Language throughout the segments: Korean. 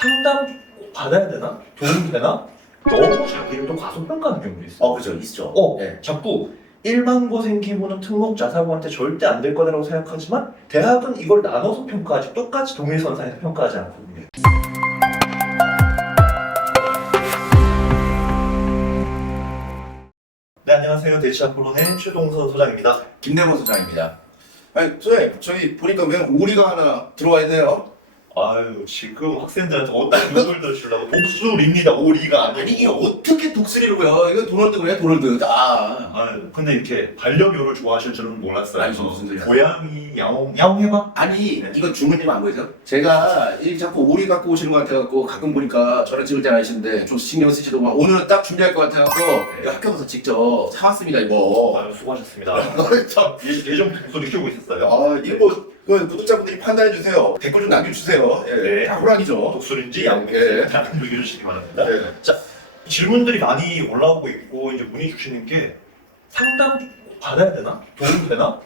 상담 꼭 받아야 되나? 도움이 되나? 너무 자기를 또 과소평가하는 경우도 있어. 그죠, 있죠. 네. 자꾸 일반고 생기부는 특목 자사고한테 절대 안 될 거라고 생각하지만 대학은 이걸 나눠서 평가하지 똑같이 동일선상에서 평가하지 않거든요. 네, 안녕하세요. 대치아폴론의 최동선 소장입니다. 김대범 소장입니다. 아니, 소장님, 저희 보니까 왜 오리가 하나 들어와 있네요? 아유, 지금 학생들한테 어떤 욕을 주려고 독수리입니다. 오리가 아니고. 아니, 이게 어떻게 독수리로요? 이거 도널드고요, 도널드. 아유, 근데 이렇게 반려묘를 좋아하실 줄은 몰랐어요. 아니, 무슨 소리야. 고양이 야옹 해봐? 아니, 네. 이거 주문님 안 보이세요? 제가 이 자꾸 오리 갖고 오시는 것 같아갖고 가끔 보니까 저랑 찍을 때가 있는데 좀 신경 쓰시더고 오늘은 딱 준비할 것 같아갖고 이거 학교 가서 직접 사왔습니다, 이거. 아유, 수고하셨습니다. 참. 예전부터 목소리 키우고 있었어요. 아, 이거 뭐, 구독자분들이 판단해주세요. 댓글 좀 남겨주세요. 예. 네. 다 호랑이죠. 독수리인지 야옹인지 예. 다 얘기해 주시기 바랍니다. 예. 질문들이 많이 올라오고 있고 이제 문의 주시는 게 상담 꼭 받아야 되나? 도움 되나?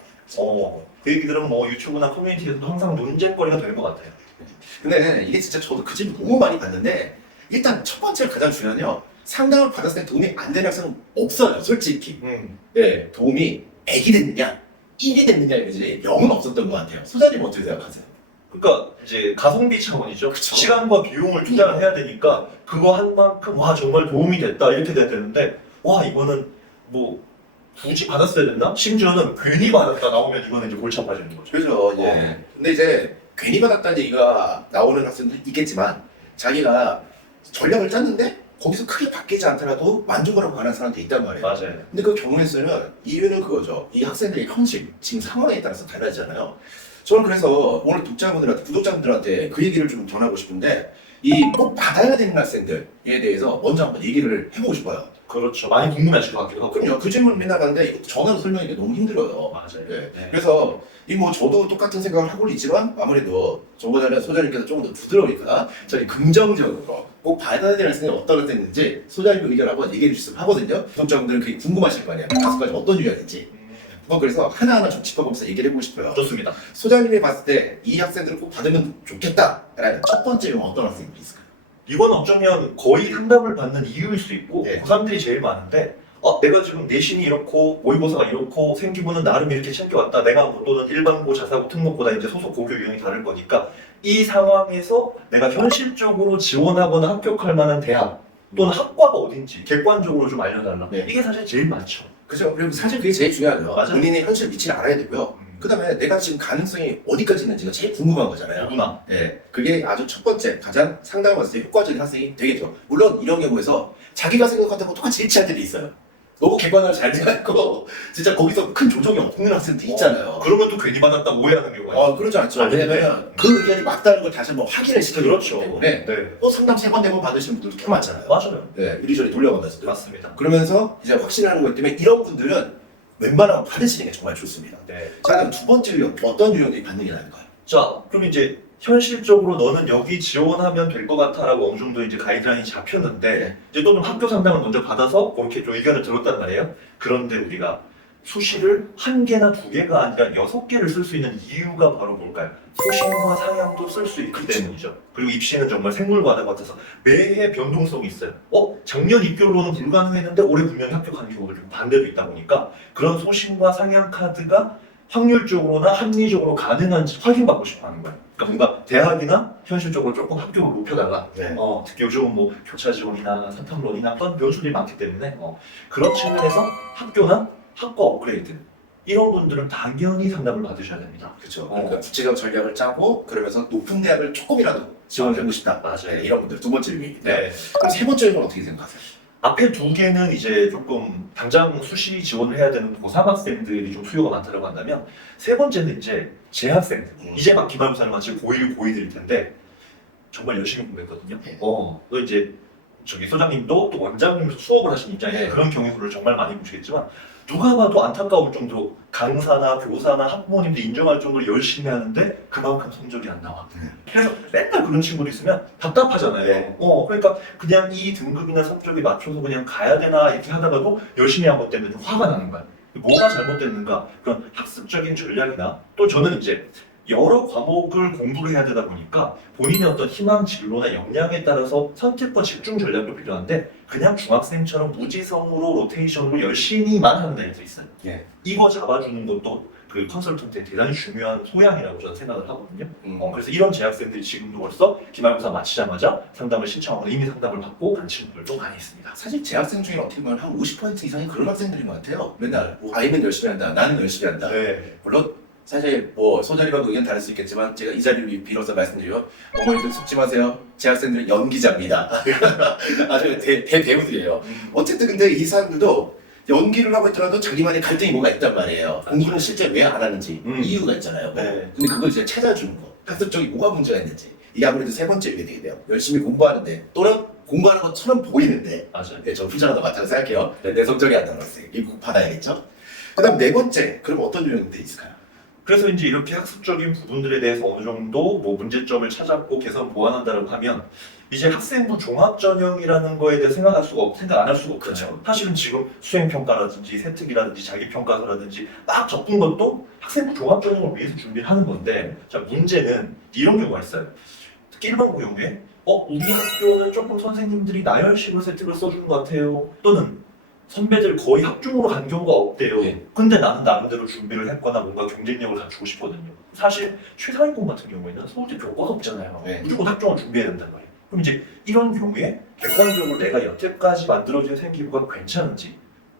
그 얘기들은 뭐 유튜브나 커뮤니티에서도 항상 논쟁거리가 되는 것 같아요. 근데 이게 진짜 저도 그 질문 너무 많이 받는데 일단 첫 번째 가장 중요한요. 상담을 받았을 때 도움이 안 되는 학생은 없어요, 솔직히. 네, 도움이 100이 됐느냐, 1이 됐느냐 이러지 0은 없었던 것 같아요. 소장님 어떻게 생각하세요? 그러니까 이제 가성비 차원이죠. 그쵸. 시간과 비용을 투자를 해야 되니까 그거 한 만큼 와 정말 도움이 됐다 이렇게 돼야 되는데 와 이거는 뭐 굳이 받았어야 됐나? 심지어는 괜히 받았다 나오면 이거는 이제 골치 아파지는 거죠. 그죠, 예. 근데 이제 괜히 받았다는 얘기가 나오는 학생도 있겠지만 자기가 전략을 짰는데 거기서 크게 바뀌지 않더라도 만족을 하고 가는 사람도 있단 말이에요. 맞아요. 근데 그 경우에서는 이유는 그거죠. 이 학생들의 현실, 지금 상황에 따라서 달라지잖아요. 저는 그래서 오늘 독자분들한테, 구독자분들한테 그 얘기를 좀 전하고 싶은데 이 꼭 받아야 되는 학생들에 대해서 먼저 한번 얘기를 해보고 싶어요. 그렇죠. 많이 궁금해하실 것 같기도 하고. 그럼요. 그 질문 맨날 하는데 이거 전화로 설명하기가 너무 힘들어요. 맞아요. 네. 네. 그래서 이 뭐 저도 똑같은 생각을 하고 있지만 아무래도 저보다는 소장님께서 조금 더 부드러우니까 저희 긍정적으로 꼭 받아야 되는 학생이 어떤 학생인지 소장님 의견을 한번 얘기해 주셨으면 하거든요. 구독자분들은 그게 궁금하실 거 아니에요. 다섯 가지 어떤 유형인지. 그래서 하나하나 좀 짚어보면서 얘기를 해보고 싶어요. 좋습니다. 소장님이 봤을 때 이 학생들을 꼭 받으면 좋겠다라는 첫 번째 유형 어떤 학생들이 있을까요? 이건 어쩌면 거의 상담을 받는 이유일 수 있고 네. 고3들이 제일 많은데 내가 지금 내신이 이렇고 모의고사가 이렇고 생기부는 나름 이렇게 챙겨왔다. 내가 뭐 또는 일반고, 자사고, 특목고다 이제 소속 고교 유형이 다를 거니까 이 상황에서 내가 현실적으로 지원하거나 합격할 만한 대학 또는 학과가 어딘지 객관적으로 좀 알려달라. 네. 이게 사실 제일 많죠. 그죠? 그리고 사실 그게 제일 중요하죠. 맞아요. 본인의 현실 위치를 알아야 되고요. 그 다음에 내가 지금 가능성이 어디까지 있는지가 제일 궁금한 거잖아요. 누구나. 네, 그게 아주 첫 번째 가장 상담을 봤을 때 효과적인 학생이 되겠죠. 물론 이런 경우에서 자기가 생각한다고 똑같이 일치할 때도 있어요. 너무 객관을 잘 생각하고 진짜 거기서 큰 조정이 없는 학생도 있잖아요. 그러면 또 괜히 받았다 오해하는 경우가 있어요. 그러지 않죠. 아니, 왜냐면 그 의견이 맞다는 걸 다시 한번 확인을 시켜주기 그렇죠. 때문에 네. 또 상담 3번, 4번 받으시는 분들도 꽤 많잖아요. 맞아요. 네, 이리저리 돌려가면서. 맞습니다. 그러면서 이제 확신하는 것 때문에 이런 분들은 웬만하면 받으시는 게 정말 좋습니다. 네. 자, 그럼 두 번째 유형, 어떤 유형들이 받는 게 나을까요? 자, 그럼 이제 현실적으로 너는 여기 지원하면 될 것 같아라고 어느 정도 이제 가이드라인이 잡혔는데 네. 이제 또는 학교 상담을 먼저 받아서 그렇게 좀 의견을 들었단 말이에요. 그런데 우리가 수시를 한 개나 두 개가 아니라 6개를 쓸 수 있는 이유가 바로 뭘까요? 소신과 상향도 쓸 수 있기 때문이죠. 그리고 입시는 정말 생물과다 같아서 매해 변동성이 있어요. 작년 입교로는 불가능했는데 올해 분명히 합격하는 경우가 좀 반대로 있다 보니까 그런 소신과 상향 카드가 확률적으로나 합리적으로 가능한지 확인받고 싶어 하는 거예요. 그러니까 뭔가 대학이나 현실적으로 조금 합격을 높여달라. 네. 특히 요즘은 뭐 교차 지원이나 사탐론이나 그런 변수들이 많기 때문에 그런 측면에서 학교나 학과 업그레이드 이런 분들은 당연히 상담을 받으셔야 됩니다. 그렇죠. 그러니까 구체적 전략을 짜고 그러면서 높은 대학을 조금이라도 지원을 해보고 싶다. 맞아요. 네, 이런 분들 두 번째 유형입니다. 네. 그럼 세 번째 유형은 어떻게 생각하세요? 앞에 두 개는 이제 조금 당장 수시 지원을 해야 되는 고3 학생들이 좀 수요가 많다고 한다면 세 번째는 이제 재학생들 이제 막 기말고사를 마치고 고1, 고2들일 텐데 정말 열심히 공부했거든요. 네. 또 이제 저기 소장님도 또 원장님도 수업을 하신 입장에 네. 그런 경우를 정말 많이 보시겠지만 누가 봐도 안타까울 정도로 강사나 교사나 학부모님도 인정할 정도로 열심히 하는데 그만큼 성적이 안 나와. 그래서 맨날 그런 친구도 있으면 답답하잖아요. 네. 그러니까 그냥 이 등급이나 성적에 맞춰서 그냥 가야 되나 이렇게 하다가도 열심히 한 것 때문에 좀 화가 나는 거야. 뭐가 잘못됐는가? 그런 학습적인 전략이나 또 저는 이제 여러 과목을 공부를 해야 되다 보니까 본인의 어떤 희망 진로나 역량에 따라서 선택과 집중 전략도 필요한데 그냥 중학생처럼 무지성으로 로테이션으로 열심히만 하는 애도 있어요. 예. 이거 잡아주는 것도 그 컨설턴트의 대단히 중요한 소양이라고 저는 생각을 하거든요. 음. 그래서 이런 재학생들이 지금도 벌써 기말고사 마치자마자 상담을 신청하고 이미 상담을 받고 간 친구들도 많이 있습니다. 사실 재학생 중에 어떻게 보면 한 50% 이상이 그런 학생들인 것 같아요. 맨날 뭐 아이는 열심히 한다, 나는 열심히 한다. 네. 물론 사실 뭐 소자리와도 의견 다를 수 있겠지만 제가 이 자리를 빌어서 말씀드려요. 어머니들 속지 마세요. 재학생들은 연기자입니다. 아주 대배우들이에요. 어쨌든 근데 이 사람들도 연기를 하고 있더라도 자기만의 갈등이 뭐가 있단 말이에요. 공부는 실제 왜 안 하는지 이유가 있잖아요. 네. 근데 그걸 이제 찾아주는 거. 학습적이 뭐가 문제가 있는지. 이게 아무래도 세 번째 이게 되게 돼요. 열심히 공부하는데 또는 공부하는 것처럼 보이는데 맞아요. 네, 저 후자가 더 맞다고 생각해요. 네, 내성적이 안 나왔어요. 이거 꼭 받아야겠죠? 그 다음 네 번째, 그럼 어떤 유형들이 있을까요? 그래서 이제 이렇게 학습적인 부분들에 대해서 어느 정도 뭐 문제점을 찾았고 개선 보완한다고 하면 이제 학생부 종합전형이라는 거에 대해 생각 안 할 수가 없잖아요. 그렇죠. 사실은 지금 수행평가라든지 세특이라든지 자기평가서라든지 막 적은 것도 학생부 종합전형을 위해서 준비를 하는 건데 자 문제는 이런 경우가 있어요. 특히 일반고 경우에 우리 학교는 조금 선생님들이 나열식으로 세특을 써주는 것 같아요. 또는 선배들 거의 학종으로 간 경우가 없대요. 예. 근데 나는 나름대로 준비를 했거나 뭔가 경쟁력을 갖추고 싶거든요. 사실 최상위권 같은 경우에는 서울대 교과가 없잖아요. 네. 무조건 학종을 준비해야 된단 말이에요. 그럼 이제 이런 경우에 객관적으로 내가 여태까지 만들어진 생기부가 괜찮은지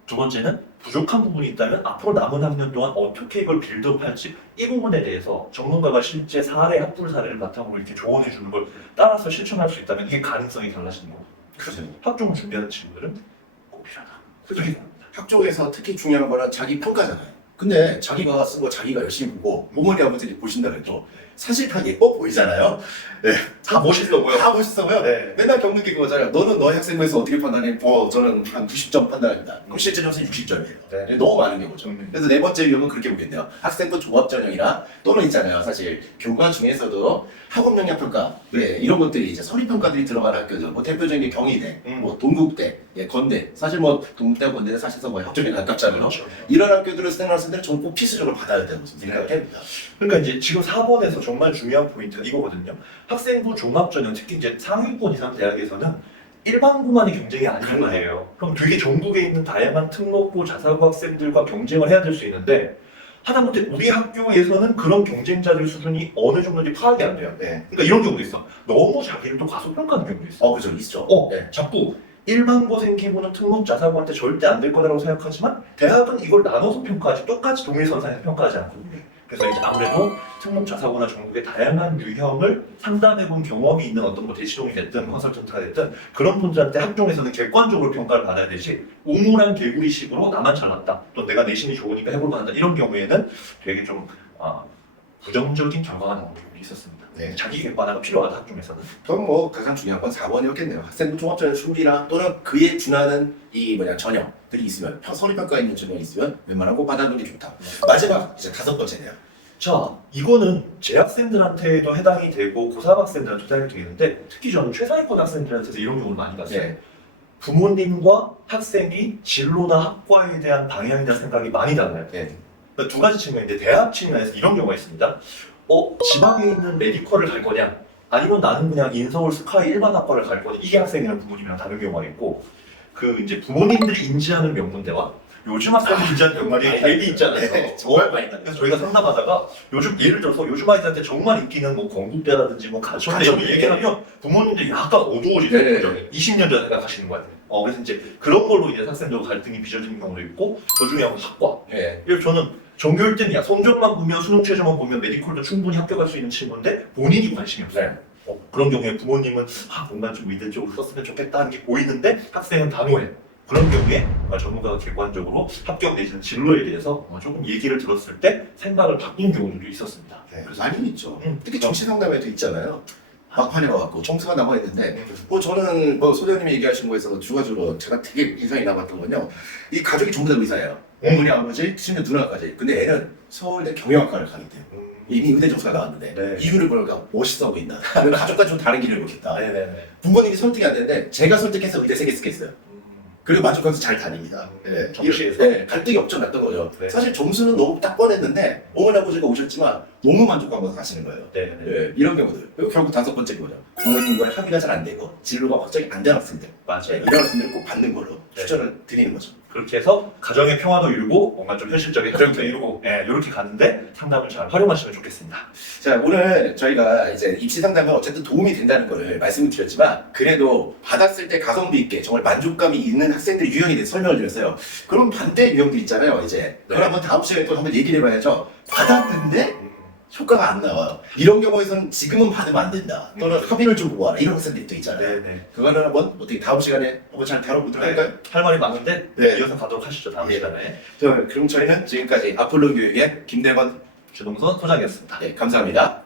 두 번째는 부족한 부분이 있다면 앞으로 남은 학년 동안 어떻게 이걸 빌드업할지 이 부분에 대해서 전문가가 실제 사례, 학술 사례를 바탕으로 이렇게 조언해 주는 걸 따라서 실천할 수 있다면 이게 가능성이 달라지는 거고 그렇죠. 학종을 준비하는 친구들은 꼭 필요하다. 그렇게 학종에서 특히 중요한 거는 자기 평가잖아요. 근데 자기가 쓴 거 자기가 열심히 보고 어머니 아버지들이 보신다 그래도 사실 다 예뻐 보이잖아요. 네. 다 멋있어 보여. 다 멋있어 보여. 네. 맨날 겪는 게 그거잖아요. 너는 너의 학생부에서 어떻게 판단해? 저는 한 90점 판단합니다. 그럼 실제 점수는 60점이에요. 네. 너무 많은 경우죠. 그래서 네 번째 유형은 그렇게 보겠네요. 학생부 종합전형이나 또는 있잖아요. 사실 교과 중에서도 학업 역량 평가 이런 것들이 이제 서류 평가들이 들어가는 학교들. 뭐 대표적인 게 경희대, 뭐 동국대, 건대. 사실 뭐 동국대, 건대는 사실상 뭐 학종에 가깝잖아요. 그렇죠. 이런 학교들을 수행하는 학생들은 저는 꼭 필수적으로 받아야 된다고 생각을 합니다. 그러니까 이제 지금 4번에서 정말 중요한 포인트가 이거거든요. 학생부 종합전형 특히 이제 상위권 이상 대학에서는 일반고만의 경쟁이 아닌 거예요. 그럼 되게 전국에 있는 다양한 특목고 자사고 학생들과 경쟁을 해야 될 수 있는데 하다못해 우리 학교에서는 그런 경쟁자들 수준이 어느 정도인지 파악이 안 돼요. 네. 그러니까 이런 경우도 있어. 너무 자기를 또 과소평가하는 경우도 있어. 그죠, 있죠. 네. 자꾸 일반고 생기부는 특목 자사고한테 절대 안 될 거라고 생각하지만 대학은 이걸 나눠서 평가하지 똑같이 동일선상에서 평가하지 않거든요. 그래서 이제 아무래도 특목 자사고나 전국의 다양한 유형을 상담해본 경험이 있는 어떤 뭐 대치동이 됐든 컨설턴트가 됐든 그런 분들한테 학종에서는 객관적으로 평가를 받아야 되지 우물한 개구리식으로 나만 잘났다 또 내가 내신이 좋으니까 해볼만 한다 이런 경우에는 되게 좀 부정적인 결과가 나오는 경우가 있었습니다. 네. 자기 객관화가 필요하다 학종에서는. 그럼 뭐 가장 중요한 건 4번이었겠네요. 학생부 종합전형 준비나 또는 그에 준하는 이 전형들이 있으면 서류평가 있는 전형이 있으면 웬만하면 꼭 받아두는 게 좋다. 마지막 이제 다섯 번째네요. 자, 이거는 재학생들한테도 해당이 되고 고3 학생들한테도 해당이 되겠는데 특히 저는 최상위권 학생들한테서 이런 경우를 많이 봤어요. 네. 부모님과 학생이 진로나 학과에 대한 방향에 대한 생각이 많이 달라요. 네. 그러니까 두 가지 측면인데 대학 측면에서 이런 경우가 있습니다. 지방에 있는 메디컬을 갈 거냐 아니면 나는 그냥 인서울 스카이 일반 학과를 갈 거냐 이게 학생이랑 부모님이랑 다른 경우가 있고 그 이제 부모님들이 인지하는 명문대와 요즘 학생들이 인지하는 명문대의 갭이 있잖아요. 네, 정말 많이 그래서 저희가 상담하다가 요즘 예를 들어서 요즘 아이들한테 정말 인기는 뭐 건국대라든지 뭐 가천대 이런 거 얘기하면 부모님들이 약간 어두워지세요. 네. 20년 전에 생각하시는 거 같아요. 그래서 이제 그런 걸로 이제 학생들 갈등이 빚어지는 경우도 있고 더 중요한 건 학과. 네. 그래서 저는 전교일 때는 성적만 보면 수능 최저만 보면 메디컬도 충분히 합격할 수 있는 친구인데 본인이 관심이 없어요. 그런 경우에 부모님은 뭔가 좀 의대 쪽으로 썼으면 좋겠다는 게 보이는데 학생은 단호해. 그런 경우에 전문가가 객관적으로 합격 내지는 진로에 대해서 조금 얘기를 들었을 때 생각을 바꾼 경우도 있었습니다. 네. 많이 있죠. 특히 그럼. 정시 상담에도 있잖아요. 막판에 와갖고 점수가 남아있는데 저는 소장님이 얘기하신 거에서 주가적으로 제가 되게 인상이 남았던 건요. 이 가족이 전부 다 의사예요. 어머니, 아버지, 심지어 누나까지. 근데 애는 서울대 경영학과를 가게 돼요. 이미 의대 점수가 나왔는데 네. 이유를 보니까 멋있어 보인다. 가족과 좀 다른 길을 보겠다. 네네네. 부모님이 설득이 안 되는데 제가 설득해서 의대 3개 쓰겠어요. 그리고 만족하면서 잘 다닙니다. 정시에서? 네, 갈등이 없죠, 났던 거죠. 네. 사실 점수는 너무 딱 뻔했는데 어머니 아버지가 오셨지만 너무 만족하면서 가시는 거예요. 네. 예, 이런 경우들. 그리고 결국 5번째 거죠. 부모님과의 합의가 잘 안 되고 진로가 확정이 안 된 학생들. 맞아요. 이런 학생들을 꼭 받는 걸로 네. 추천을 드리는 거죠. 그렇게 해서 가정의 평화도 이루고 뭔가 좀 현실적인 혜택도 이루고 이렇게 가는데 상담을 잘 활용하시면 좋겠습니다. 자, 오늘 저희가 이제 입시 상담은 어쨌든 도움이 된다는 거를 말씀을 드렸지만 그래도 받았을 때 가성비 있게 정말 만족감이 있는 학생들의 유형에 대해서 설명을 드렸어요. 그럼 반대 유형들 있잖아요. 이제 그걸 한번 다음 시간에 또 한번 얘기를 해봐야죠. 받았는데 효과가 안 나와요. 이런 경우에서는 지금은 받으면 안 된다. 또는 합의를 좀 모아라. 이런 학생들이 또 있잖아요. 네네. 그거는 한번 어떻게 다음 시간에 한번 잘 다뤄보도록 할까요? 할 말이 많은데 네. 이어서 가도록 하시죠. 다음 네. 시간에. 그럼 저희는 지금까지 아폴로 교육의 김대건 주동선 소장이었습니다. 감사합니다.